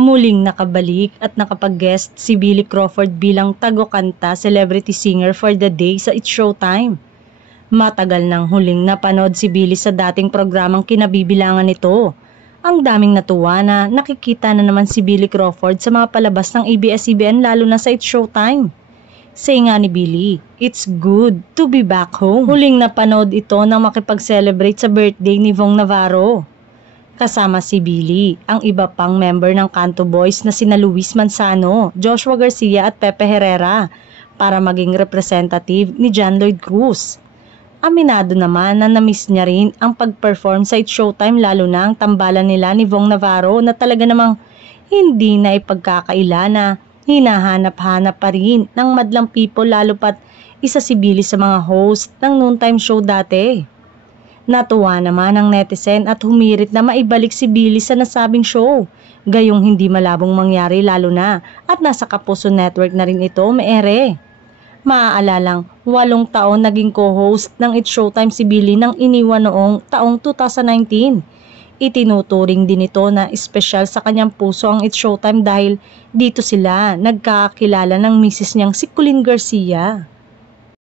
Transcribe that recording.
Muling nakabalik at nakapag-guest si Billy Crawford bilang tagokanta celebrity singer for the day sa It's Showtime. Matagal nang huling napanood si Billy sa dating programang kinabibilangan nito. Ang daming natuwa na nakikita na naman si Billy Crawford sa mga palabas ng ABS-CBN lalo na sa It's Showtime. Say nga ni Billy, "It's good to be back home." Huling napanood ito nang makipag-celebrate sa birthday ni Vong Navarro. Kasama si Billy, ang iba pang member ng Canto Boys na sina Luis Manzano, Joshua Garcia at Pepe Herrera para maging representative ni John Lloyd Cruz. Aminado naman na na-miss niya rin ang pag-perform sa It's Showtime lalo na ang tambalan nila ni Vong Navarro na talaga namang hindi na ipagkakaila na hinahanap-hanap pa rin ng madlang people lalo pat isa si Billy sa mga host ng noontime show dati. Natuwa naman ang netizen at humirit na maibalik si Billy sa nasabing show. Gayong hindi malabong mangyari lalo na at nasa Kapuso Network na rin ito meere. Maaalalang 8 taon naging co-host ng It's Showtime si Billy nang iniwan noong taong 2019. Itinuturing din ito na espesyal sa kanyang puso ang It's Showtime dahil dito sila nagkakilala ng misis niyang si Colleen Garcia.